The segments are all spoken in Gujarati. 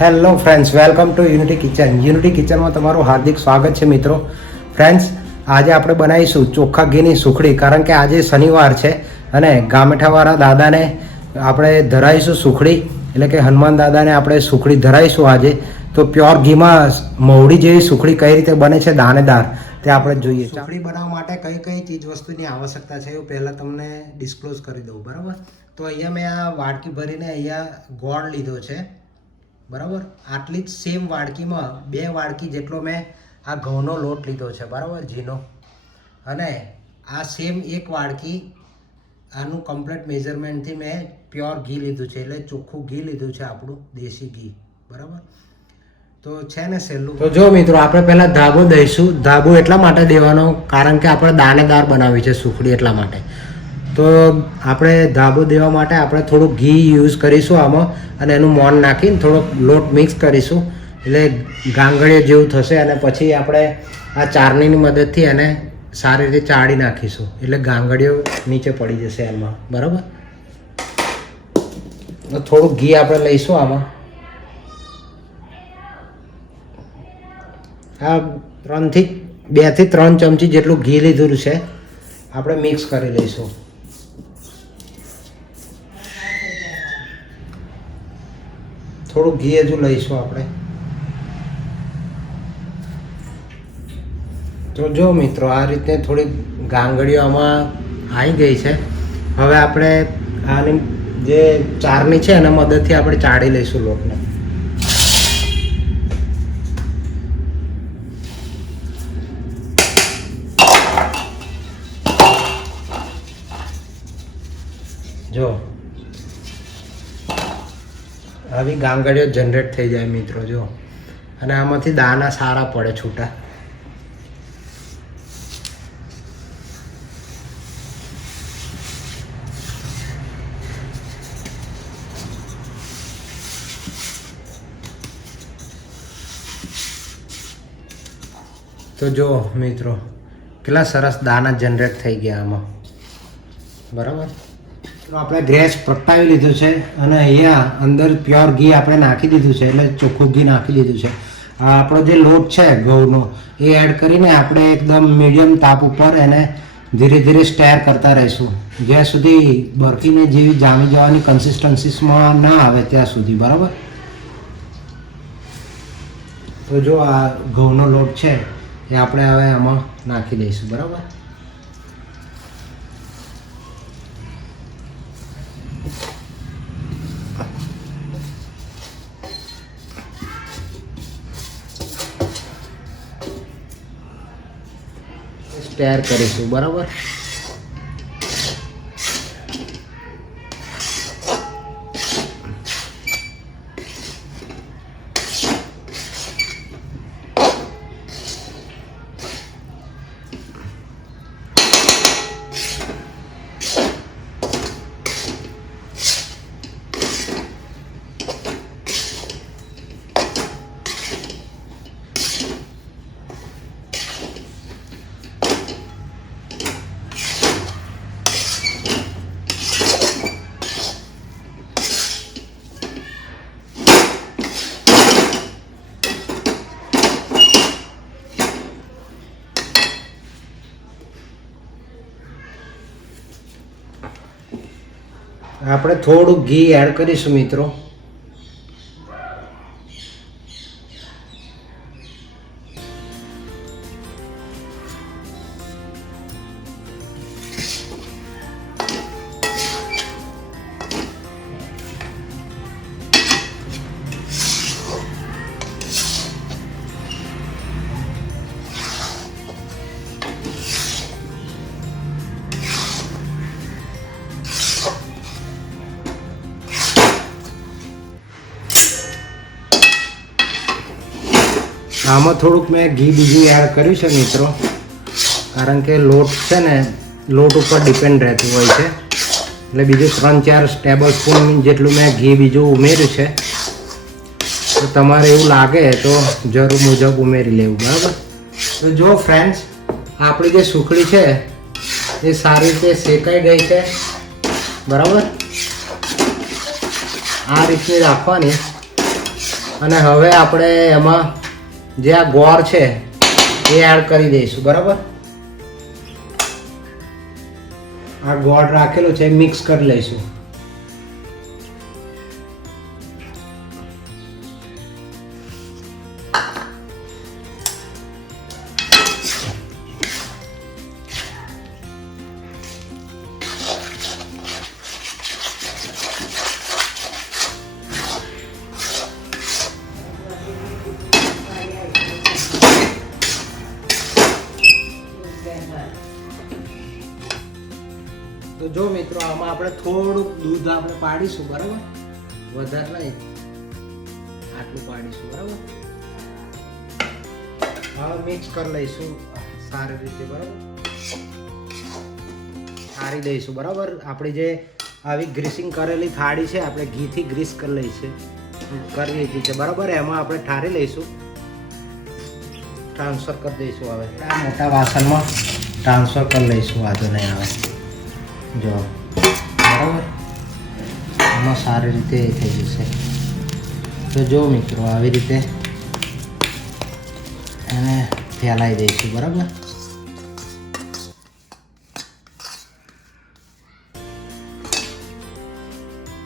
Hello friends, welcome to unity kitchen. Unity કિચનમાં તમારું હાર્દિક સ્વાગત છે મિત્રો. ફ્રેન્ડ્સ, આજે આપણે બનાવીશું ચોખ્ખા ઘીની સુખડી, કારણ કે આજે શનિવાર છે અને ગામઠાવાળા દાદાને આપણે ધરાવીશું સુખડી, એટલે કે હનુમાન દાદાને આપણે સુખડી ધરાવીશું આજે. તો પ્યોર ઘીમાં મહુડી જેવી સુખડી કઈ રીતે બને છે દાણેદાર, તે આપણે જોઈએ. સુખડી બનાવવા માટે કઈ કઈ ચીજ વસ્તુની આવશ્યકતા છે એ પહેલાં તમને ડિસ્ક્લોઝ કરી દઉં, બરાબર? તો અહીંયા મેં આ વાડકી ભરીને અહીંયા ગોળ લીધો છે, બરાબર. આટલી જ સેમ વાડકીમાં 2 વાડકી જેટલો મેં આ ઘઉંનો લોટ લીધો છે, બરાબર, ઘીનો. અને આ સેમ 1 વાડકી આનું કમ્પ્લીટ મેઝરમેન્ટથી મેં પ્યોર ઘી લીધું છે, એટલે ચોખ્ખું ઘી લીધું છે, આપણું દેશી ઘી, બરાબર. તો છે ને સહેલું. તો જો મિત્રો, આપણે પહેલાં ધાબો દઈશું. ધાબો એટલા માટે દેવાનો કારણ કે આપણે દાણેદાર બનાવી છે સુખડી, એટલા માટે. તો આપણે ધાબો દેવા માટે આપણે થોડુંક ઘી યુઝ કરીશું આમાં, અને એનું મોણ નાખીને થોડોક લોટ મિક્સ કરીશું, એટલે ગાંગળીઓ જેવું થશે. અને પછી આપણે આ ચારણીની મદદથી એને સારી રીતે ચાળી નાખીશું, એટલે ગાંગળીઓ નીચે પડી જશે એમાં, બરાબર. તો થોડુંક ઘી આપણે લઈશું આમાં. આ 2 થી 3 ચમચી જેટલું ઘી લીધું છે, આપણે મિક્સ કરી લઈશું. થોડું ઘી હજુ લઈશું આપણે. તો જો મિત્રો, આ રીતે થોડી ગાંગડીઓ આમાં આવી ગઈ છે. હવે આપણે આની જે ચારણી છે એના મદદથી આપણે ચાળી લઈશું લોટને. જો આવી ગાંગડીઓ જનરેટ થઈ જાય મિત્રો, જો. અને આમાંથી દાણા સારા પડે છૂટા. તો જો મિત્રો, કેટલા સરસ દાણા જનરેટ થઈ ગયા આમાં, બરાબર. તો આપણે ગેસ પ્રગટાવી લીધું છે અને અહીંયા અંદર પ્યોર ઘી આપણે નાખી દીધું છે, એટલે ચોખ્ખું ઘી નાખી દીધું છે. આ આપણો જે લોટ છે ઘઉંનો, એ એડ કરીને આપણે એકદમ મીડિયમ તાપ ઉપર એને ધીરે ધીરે સ્ટેર કરતા રહીશું, જ્યાં સુધી બરફીને જેવી જામી જવાની કન્સિસ્ટન્સીમાં ના આવે ત્યાં સુધી, બરાબર. તો જો આ ઘઉંનો લોટ છે એ આપણે હવે આમાં નાખી દઈશું, બરાબર. સ્ટેર કરીશું, બરાબર. આપણે થોડું ઘી એડ કરીશું મિત્રો. આમાં થોડુંક મેં ઘી બીજું એડ કર્યું છે મિત્રો, કારણ કે લોટ છે ને, લોટ ઉપર ડિપેન્ડ રહેતું હોય છે, એટલે બીજું 3-4 ટેબલ સ્પૂન જેટલું મેં ઘી બીજું ઉમેર્યું છે. તો તમારે એવું લાગે તો જરૂર મુજબ ઉમેરી લેવું, બરાબર. તો જો ફ્રેન્ડ્સ, આપણી જે સુખડી છે એ સારી રીતે શેકાઈ ગઈ છે, બરાબર. આ રીતની રાખવાની અને હવે આપણે એમાં જે આ ગોળ છે એ એડ કરી દઈશું. બરાબર, આ ગોળ રાખેલું છે મિક્સ કરી લઈશું. તો જો મિત્રો આમાં આપણે થોડુંક દૂધ આપણે પાડીશું. બરાબર, વધારે નહીં, આટલું પાડીશું. બરાબર, હવે મિક્સ કરી લઈશું સારી રીતે. બરાબર, સારી દઈશું. બરાબર, આપણી જે આવી ગ્રીસિંગ કરેલી થાળી છે આપણે ઘીથી ગ્રીસ કરી લીધી છે. બરાબર, એમાં આપણે ઠારી લઈશું, ટ્રાન્સફર કરી દઈશું. હવે આ મોટા વાસણમાં ટ્રાન્સફર કરી લઈશું. વાંધો નહીં આવે. જો બરાબર, એમાં સારી રીતે એ થઈ જશે. તો જો મિત્રો આવી રીતે એને ફેલાઈ દઈશું. બરાબર,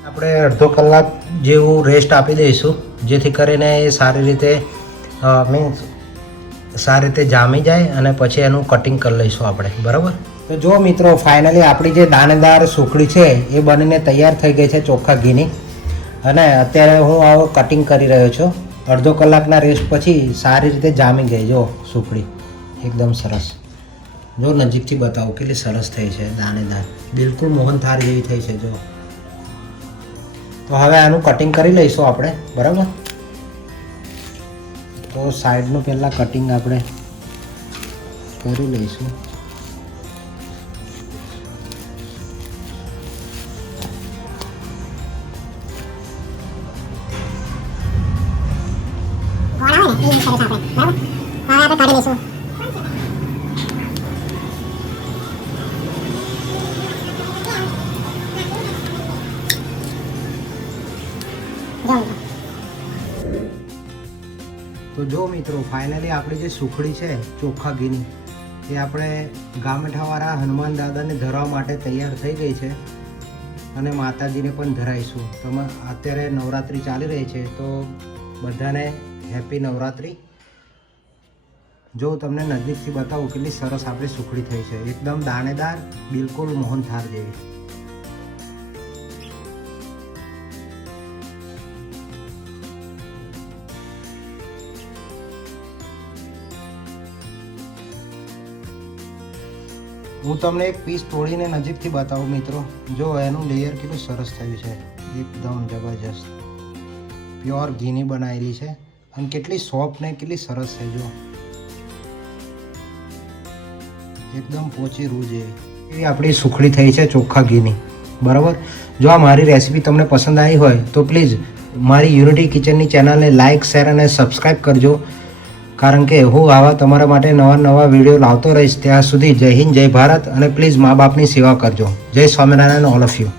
આપણે અડધો કલાક જેવું રેસ્ટ આપી દઈશું, જેથી કરીને એ સારી રીતે મીન્સ સારી રીતે જામી જાય અને પછી એનું કટિંગ કરી લઈશું આપણે. બરાબર, તો જો મિત્રો ફાઇનલી આપણી જે દાણેદાર સુખડી છે એ બનીને તૈયાર થઈ ગઈ છે ચોખ્ખા ઘીની. અને અત્યારે હું આવો કટિંગ કરી રહ્યો છું. અડધો કલાકના રેસ્ટ પછી સારી રીતે જામી ગઈ જો સુખડી, એકદમ સરસ. જો નજીકથી બતાવું કેટલી સરસ થઈ છે, દાણેદાર, બિલકુલ મોહનથાળ જેવી થઈ છે. જો તો હવે આનું કટિંગ કરી લઈશું આપણે. બરાબર, તો સાઈડનું પહેલાં કટિંગ આપણે કરી લઈશું. તો જો મિત્રો ફાઇનલી આપણી જે સુખડી છે ચોખ્ખા ઘીની એ આપણે ગામઠાવાળા હનુમાન દાદાને ધરવા માટે તૈયાર થઈ ગઈ છે. અને માતાજીને પણ ધરાઈશું. તો અત્યારે નવરાત્રિ ચાલી રહી છે, તો બધાને હેપી નવરાત્રિ. જો તમને નજીકથી બતાવું કેટલી સરસ આપણી સુખડી થઈ છે, એકદમ દાણેદાર, બિલકુલ મોહનથાળ જેવી. હું તમને એક પીસ તોડીને નજીકથી બતાવું મિત્રો. જો એનું લેયર કેટલું સરસ થયું છે, એકદમ જબરજસ્ત. પ્યોર ઘીની બનાવેલી છે અને કેટલી સોફ્ટ ને કેટલી સરસ છે. જો એકદમ પોચી રૂ જેવી એવી આપણી સુખડી થઈ છે ચોખ્ખા ઘીની. બરાબર, જો આ મારી રેસીપી તમને પસંદ આવી હોય તો પ્લીઝ મારી યુનિટી કિચનની ચેનલને લાઇક, શેર અને સબસ્ક્રાઈબ કરજો. કારણ કે હું આવા તમારા માટે નવા વિડીયો લાવતો રહીશ. ત્યાં સુધી જય હિન્દ, જય ભારત અને પ્લીઝ મા બાપની સેવા કરજો. જય સ્વામિનારાયણ ઓલ ઓફ યુ.